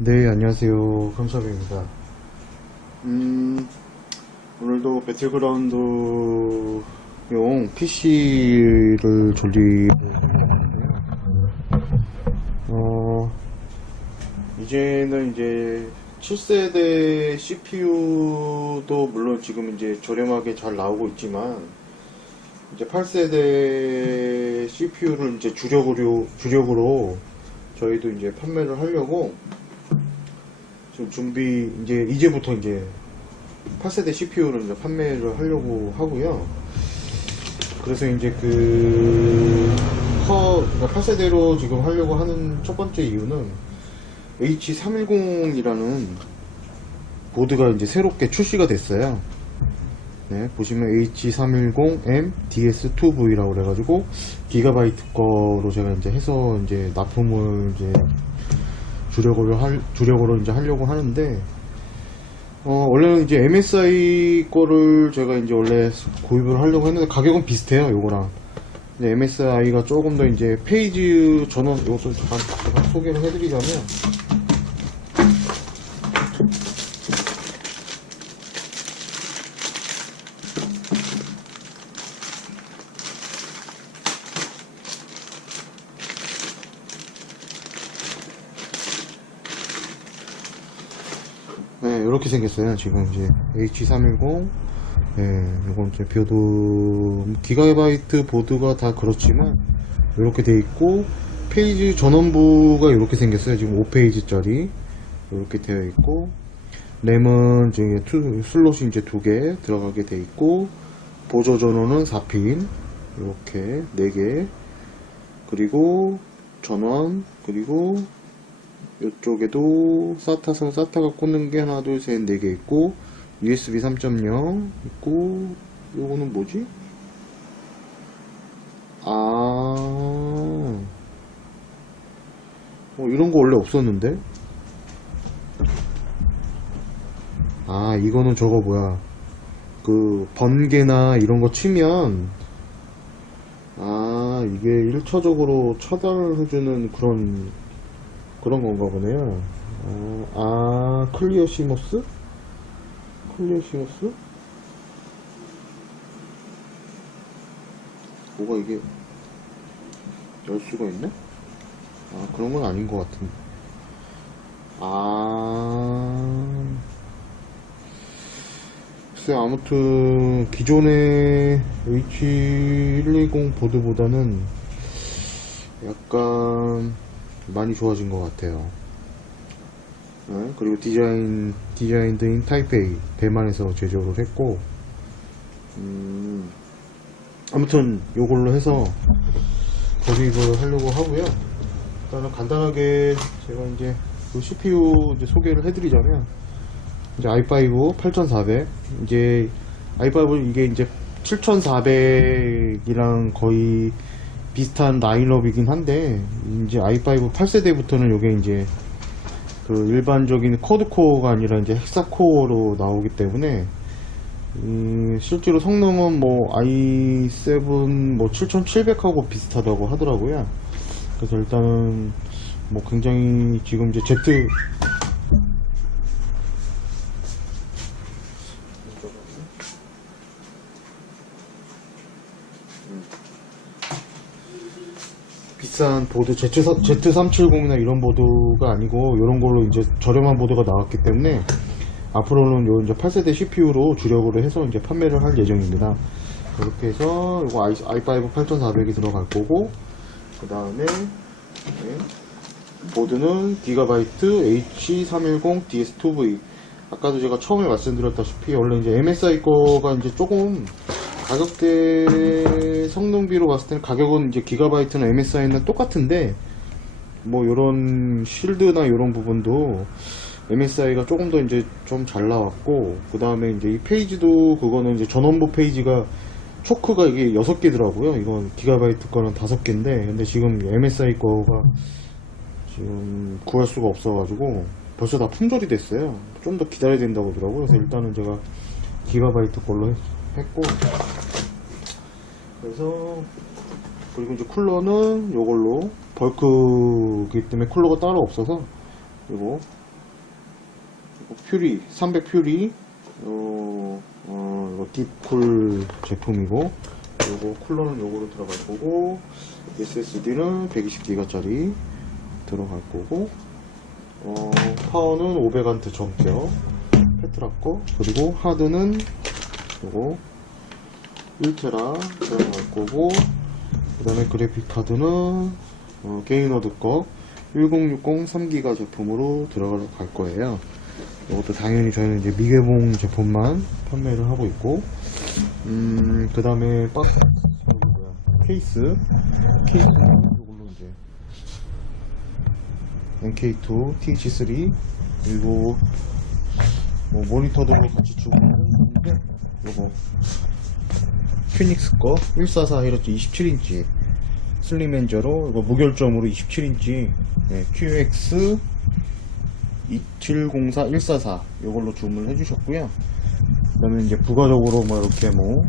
네, 안녕하세요. 감사합니다. 음, 오늘도 배틀그라운드용 PC를 조립을 하는데요. 어, 이제는 이제 7세대 CPU도 물론 지금 이제 저렴하게 잘 나오고 있지만, 이제 8세대 CPU를 이제 주력으로, 주력으로 저희도 이제 판매를 하려고 지금 준비 이제 이제부터 이제 8세대 CPU를 이제 판매를 하려고 하고요. 그래서 이제 그 허, 그러니까 8세대로 지금 하려고 하는 첫 번째 이유는 H310이라는 보드가 이제 새롭게 출시가 됐어요. 네, 보시면 H310M DS2V라고 그래가지고 기가바이트 거로 제가 이제 해서 이제 납품을 이제 주력으로 할 주력으로 이제 하려고 하는데 어 원래는 이제 MSI 거를 제가 이제 원래 구입을 하려고 했는데 가격은 비슷해요 요거랑. 근데 MSI가 조금 더 이제 페이지 전원 이것도 잠깐 소개를 해드리자면 이렇게 생겼어요. 지금 이제 H310. 예, 이건 이제 벼도 기가바이트 보드가 다 그렇지만 이렇게 돼 있고 페이지 전원부가 이렇게 생겼어요. 지금 5페이지짜리 이렇게 되어 있고 램은 이제 투, 슬롯이 이제 두 개 들어가게 돼 있고 보조 전원은 4핀 이렇게 4개 그리고 전원 그리고 이쪽에도 사타선 사타가 꽂는 게 하나 둘 셋 네 개 있고 USB 3.0 있고 요거는 뭐지? 아, 어, 이런 거 원래 없었는데? 아, 이거는 저거 뭐야? 그 번개나 이런 거 치면 아, 이게 1차적으로 차단을 해주는 그런 그런 건가 보네요. 어, 아, 클리어 시모스? 클리어 시모스? 뭐가 이게 열 수가 있네? 아, 그런 건 아닌 것 같은데. 아, 글쎄, 아무튼, 기존의 H120 보드보다는 약간 많이 좋아진 것 같아요. 네, 그리고 디자인, 디자인드인 타이페이, 대만에서 제조를 했고, 음, 아무튼 요걸로 해서 조립을 하려고 하고요. 일단은 간단하게 제가 이제 그 CPU 이제 소개를 해드리자면, 이제 i5 8400, 이제 i5 이게 이제 7400이랑 거의 비슷한 라인업이긴 한데 이제 i5 8세대부터는 이게 이제 그 일반적인 쿼드 코어가 아니라 이제 헥사 코어로 나오기 때문에 음, 실제로 성능은 뭐 i7 뭐 7700하고 비슷하다고 하더라고요. 그래서 일단은 뭐 굉장히 지금 이제 Z 비싼 보드 Z, Z370이나 이런 보드가 아니고 이런 걸로 이제 저렴한 보드가 나왔기 때문에 앞으로는 요 이제 8세대 CPU로 주력으로 해서 이제 판매를 할 예정입니다. 이렇게 해서 이거 i, i5 8400이 들어갈 거고 그 다음에 보드는 기가바이트 H310 DS2V 아까도 제가 처음에 말씀드렸다시피 원래 이제 MSI 거가 이제 조금 가격대 성능비로 봤을 때는 가격은 이제 기가바이트나 MSI는 똑같은데 뭐 요런 실드나 요런 부분도 MSI가 조금 더 이제 좀 잘 나왔고 그 다음에 이제 이 페이지도 그거는 이제 전원부 페이지가 초크가 이게 6개더라고요. 이건 기가바이트 거는 5개인데 근데 지금 MSI 거가 지금 구할 수가 없어가지고 벌써 다 품절이 됐어요. 좀 더 기다려야 된다고 하더라고요. 그래서 일단은 제가 기가바이트 걸로 했- 했고. 그래서 그리고 이제 쿨러는 요걸로 벌크기 때문에 쿨러가 따로 없어서 그리고 퓨리 300 퓨리 요, 어, 이거 딥쿨 제품이고 요거 쿨러는 요거로 들어갈 거고 SSD는 120기가짜리 들어갈 거고 어, 파워는 500W 전격 페트라 거 그리고 하드는 요거 1테라 들어갈 거고 그 다음에 그래픽 카드는 어, 게이너드 거 1060 3기가 제품으로 들어갈 거예요. 이것도 당연히 저희는 이제 미개봉 제품만 판매를 하고 있고 음, 그 다음에 박스 케이스 케이스는 이걸로 이제 NK2 TH3 그리고 뭐 모니터도 같이 주고 요거. 퓨닉스 거. 144Hz 27인치. 슬림 엔저로 이거 무결점으로 27인치. 네, QX 2704144 이걸로 주문을 해주셨고요. 그 다음에 이제 부가적으로 뭐 이렇게 뭐,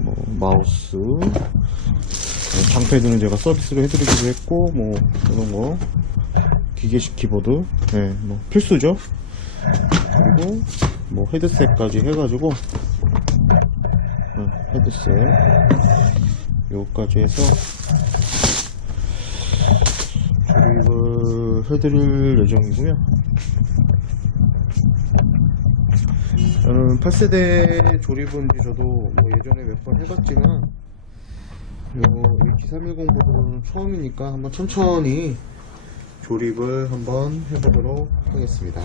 뭐 마우스, 네, 장패드는 제가 서비스로 해드리기로 했고 뭐 이런 거. 기계식 키보드, 네, 뭐 필수죠. 그리고 뭐 헤드셋까지 해가지고 네, 헤드셋 요까지 해서 조립을 해드릴 예정이고요. 저는 8세대 조립은 저도 뭐 예전에 몇 번 해봤지만 요 H310 보드는 처음이니까 한번 천천히 조립을 한번 해보도록 하겠습니다.